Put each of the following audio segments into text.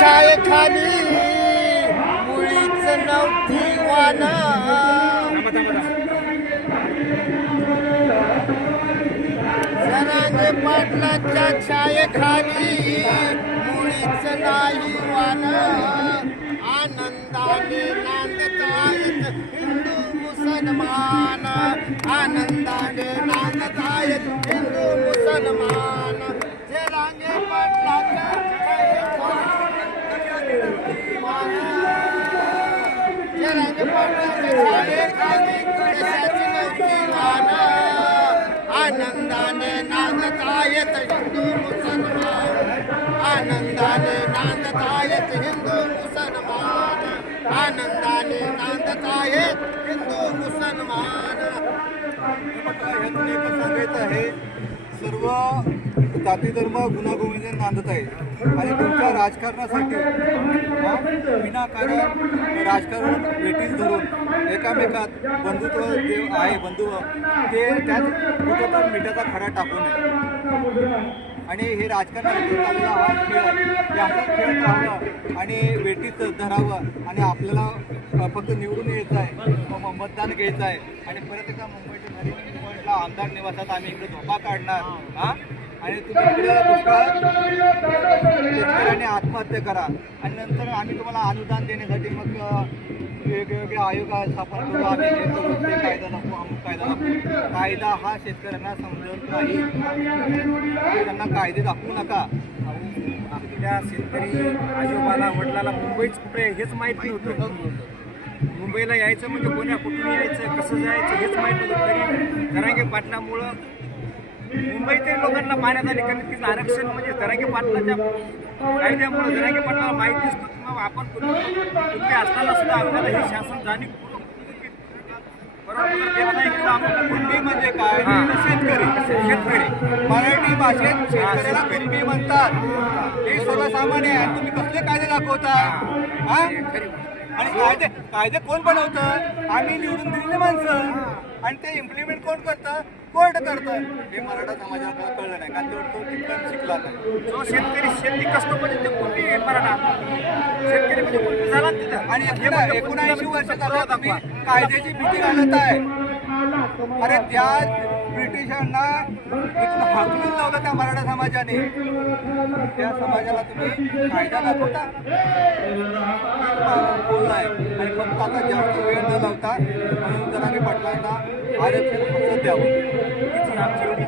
छायेखाली मुळीच नव्हती वान जरांगे पाटलाच्या छायेखाली मुळीच नाही वान आनंदाने नांदत आहेत हिंदू मुसलमान आनंदाने नांदत आहेत हिंदू मुसलमान जरांगे पाटलाच्या जरांगे पाटलाच्या छायेखाली कशाची नव्हती वान आनंदाने नांदत आहेत हिंदू मुसलमान आनंदाने नांदत आहेत हिंदू मुसलमान आनंदाने नांदत आहेत हिंदू मुसलमान यातून एकच सांगायचं आहे सर्व जाती धर्म गुण्यागोविंदाने नांदत आहे आणि तुमच्या राजकारणासाठी विनाकारण राजकारण वेटीस धरून एकामेकात बंधुत्व जे आहे बंधू ते त्यात कुठं तर मिठाचा खडा टाकू नये आणि हे राजकारणासाठी चाललेला हा खेळ याचा खेळत राहावं आणि वेटीत धरावं आणि आपल्याला फक्त निवडून यायचं आहे मतदान घ्यायचं आहे आणि परत एकदा मुंबईच्या नवीन पॉईंटला आमदार निवासात आम्ही इकडे झोपा काढणार हां आणि तुम्ही इकडे शेतकऱ्यांनी आत्महत्या करा आणि नंतर आम्ही तुम्हाला अनुदान देण्यासाठी मग वेगवेगळे आयोग स्थापन करू आम्ही हे करू ते कायदा दाखवू अमुक कायदा दाखवू कायदा हा शेतकऱ्यांना समजत नाही त्यांना कायदे दाखवू नका आपल्या शेतकरी आजोबाला वडिलाला मुंबईच कुठे हेच माहीत नव्हतं मुंबईला यायचं म्हणजे कोण्या कुठून यायचं कसं जायचं हेच माहीत नव्हतं तरी जरांगे पाटलामुळं मुंबईतील लोकांना पाहण्यात आले कारण तिचं आरक्षण म्हणजे जरांगे पाटलाच्या कायद्यामुळे जरांगे पाटलाला माहिती असतं किंवा आपण कुठे असताना सुद्धा आपल्याला हे शासन जाणीव कुणबी म्हणजे काय शेतकरी मराठी भाषेत शेतकऱ्याला कुणबी म्हणतात हे सर्वसामान्य आहे तुम्ही कसले कायदे दाखवता हा आणि कायदे कोण बनवतं आम्ही निवडून दिलेली माणसं आणि ते इम्प्लिमेंट कोण करतं कोर्ट करतं हे मराठा समाजाला कळलं नाही कारण तो तिथं शिकला नाही जो शेतकरी शेती कसतो म्हणजे ते कुठली मराठा शेतकरी म्हणजे कुठली झाला तिथं आणि 79 वर्षात आला तुम्ही कायद्याची भीती घालत आहे अरे त्या ब्रिटिशांना इथून हाकलून लावलं त्या मराठा समाजाने त्या समाजाला तुम्ही कायदा दाखवता बोललाय आणि फक्त आता जास्त वेळ न लावता म्हणून जरांगे पाटलांना आरक्षण फक्त द्यावं तिची आमची एवढी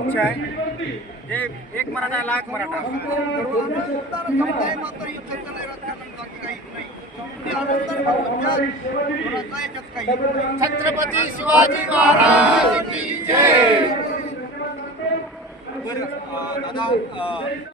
इच्छा आहे हे एक मराठा लाख मराठा छत्रपती शिवाजी महाराज की जय बरं दादा